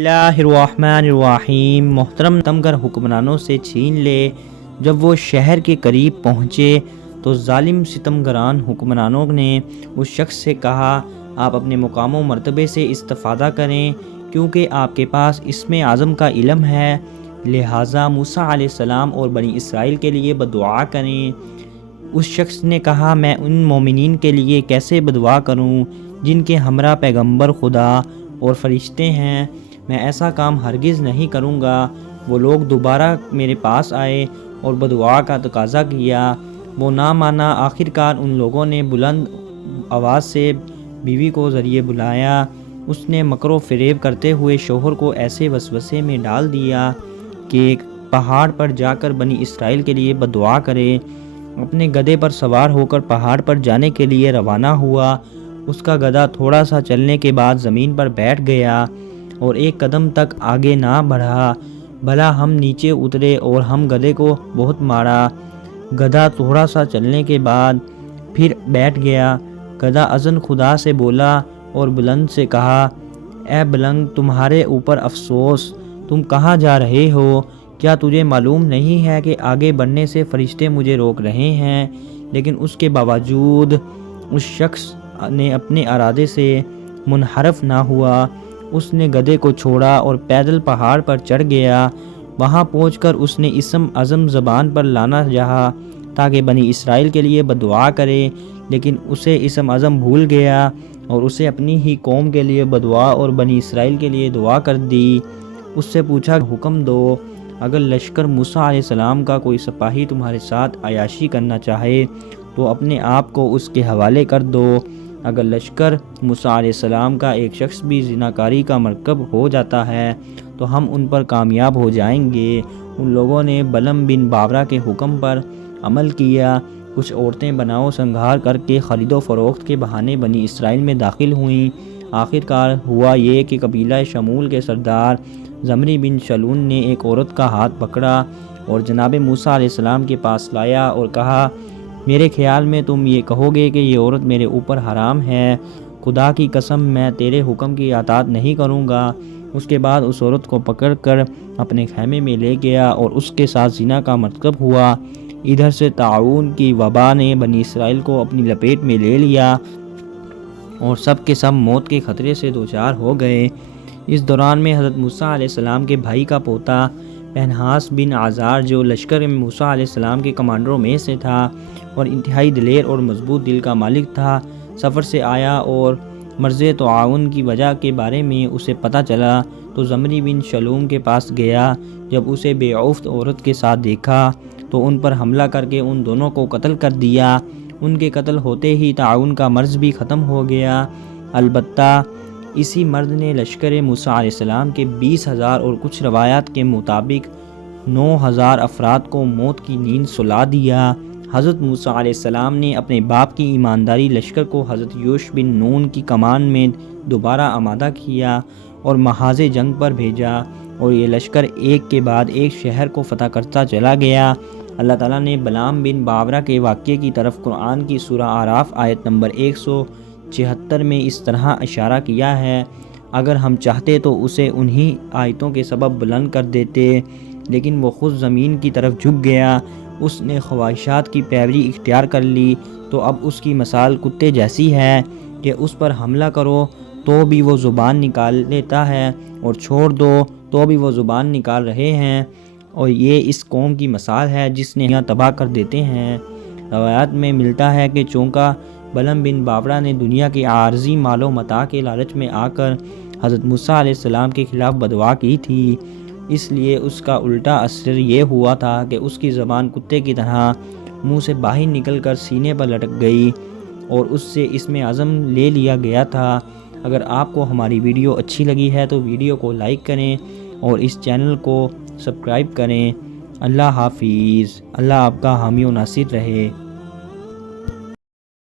اللہ الرحمن الرحیم۔ محترم تمگر حکمرانوں سے چھین لے۔ جب وہ شہر کے قریب پہنچے تو ظالم ستمگران حکمرانوں نے اس شخص سے کہا، آپ اپنے مقام و مرتبے سے استفادہ کریں کیونکہ آپ کے پاس اسم اعظم کا علم ہے، لہٰذا موسیٰ علیہ السلام اور بنی اسرائیل کے لیے بددعا کریں۔ اس شخص نے کہا، میں ان مومنین کے لیے کیسے بددعا کروں جن کے ہمراہ پیغمبر خدا اور فرشتے ہیں؟ میں ایسا کام ہرگز نہیں کروں گا۔ وہ لوگ دوبارہ میرے پاس آئے اور بددعا کا تقاضا کیا، وہ نہ مانا۔ آخرکار ان لوگوں نے بلند آواز سے بیوی کو ذریعے بلایا۔ اس نے مکر و فریب کرتے ہوئے شوہر کو ایسے وسوسے میں ڈال دیا کہ ایک پہاڑ پر جا کر بنی اسرائیل کے لیے بددعا کرے۔ اپنے گدھے پر سوار ہو کر پہاڑ پر جانے کے لیے روانہ ہوا۔ اس کا گدھا تھوڑا سا چلنے کے بعد زمین پر بیٹھ گیا اور ایک قدم تک آگے نہ بڑھا۔ بھلا ہم نیچے اترے اور ہم گدھے کو بہت مارا۔ گدھا تھوڑا سا چلنے کے بعد پھر بیٹھ گیا۔ گدھا اذن خدا سے بولا اور بلند سے کہا، اے بلند، تمہارے اوپر افسوس، تم کہاں جا رہے ہو؟ کیا تجھے معلوم نہیں ہے کہ آگے بڑھنے سے فرشتے مجھے روک رہے ہیں؟ لیکن اس کے باوجود اس شخص نے اپنے ارادے سے منحرف نہ ہوا۔ اس نے گدھے کو چھوڑا اور پیدل پہاڑ پر چڑھ گیا۔ وہاں پہنچ کر اس نے اسم اعظم زبان پر لانا چاہا تاکہ بنی اسرائیل کے لیے بددعا کرے، لیکن اسے اسم اعظم بھول گیا اور اسے اپنی ہی قوم کے لیے بددعا اور بنی اسرائیل کے لیے دعا کر دی۔ اس سے پوچھا، حکم دو، اگر لشکر موسیٰ علیہ السلام کا کوئی سپاہی تمہارے ساتھ عیاشی کرنا چاہے تو اپنے آپ کو اس کے حوالے کر دو۔ اگر لشکر موسیٰ علیہ السلام کا ایک شخص بھی زناکاری کا مرتکب ہو جاتا ہے تو ہم ان پر کامیاب ہو جائیں گے۔ ان لوگوں نے بلعم بن باورہ کے حکم پر عمل کیا۔ کچھ عورتیں بناؤ سنگھار کر کے خرید و فروخت کے بہانے بنی اسرائیل میں داخل ہوئیں۔ آخرکار ہوا یہ کہ قبیلہ شمول کے سردار زمری بن شلون نے ایک عورت کا ہاتھ پکڑا اور جناب موسیٰ علیہ السلام کے پاس لایا اور کہا، میرے خیال میں تم یہ کہو گے کہ یہ عورت میرے اوپر حرام ہے۔ خدا کی قسم، میں تیرے حکم کی اطاعت نہیں کروں گا۔ اس کے بعد اس عورت کو پکڑ کر اپنے خیمے میں لے گیا اور اس کے ساتھ زنا کا مرتکب ہوا۔ ادھر سے طاعون کی وبا نے بنی اسرائیل کو اپنی لپیٹ میں لے لیا اور سب کے سب موت کے خطرے سے دوچار ہو گئے۔ اس دوران میں حضرت موسیٰ علیہ السلام کے بھائی کا پوتا پنہاس بن عازار، جو لشکر موسیٰ علیہ السلام کے کمانڈروں میں سے تھا اور انتہائی دلیر اور مضبوط دل کا مالک تھا، سفر سے آیا اور مرض طاعون کی وجہ کے بارے میں اسے پتہ چلا تو زمری بن شلوم کے پاس گیا۔ جب اسے بے عفت عورت کے ساتھ دیکھا تو ان پر حملہ کر کے ان دونوں کو قتل کر دیا۔ ان کے قتل ہوتے ہی طاعون کا مرض بھی ختم ہو گیا۔ البتہ اسی مرض نے لشکر موسیٰ علیہ السلام کے 20,000 اور کچھ روایات کے مطابق 9,000 افراد کو موت کی نیند سلا دیا۔ حضرت موسیٰ علیہ السلام نے اپنے باپ کی ایمانداری لشکر کو حضرت یوش بن نون کی کمان میں دوبارہ آمادہ کیا اور محاذ جنگ پر بھیجا، اور یہ لشکر ایک کے بعد ایک شہر کو فتح کرتا چلا گیا۔ اللہ تعالیٰ نے بلعم بن باورہ کے واقعے کی طرف قرآن کی سورہ اعراف آیت نمبر 176 میں اس طرح اشارہ کیا ہے، اگر ہم چاہتے تو اسے انہی آیتوں کے سبب بلند کر دیتے، لیکن وہ خود زمین کی طرف جھک گیا۔ اس نے خواہشات کی پیروی اختیار کر لی تو اب اس کی مثال کتے جیسی ہے کہ اس پر حملہ کرو تو بھی وہ زبان نکال لیتا ہے اور چھوڑ دو تو بھی وہ زبان نکال رہے ہیں، اور یہ اس قوم کی مثال ہے جس نے یہاں تباہ کر دیتے ہیں۔ روایات میں ملتا ہے کہ چونکہ بلعم بن باورہ نے دنیا کے عارضی مال و متاع کے لالچ میں آ کر حضرت موسیٰ علیہ السلام کے خلاف بددعا کی تھی، اس لیے اس کا الٹا اثر یہ ہوا تھا کہ اس کی زبان کتے کی طرح منہ سے باہر نکل کر سینے پر لٹک گئی اور اس سے اسم اعظم لے لیا گیا تھا۔ اگر آپ کو ہماری ویڈیو اچھی لگی ہے تو ویڈیو کو لائک کریں اور اس چینل کو سبسکرائب کریں۔ اللہ حافظ۔ اللہ آپ کا حامی و ناصر رہے۔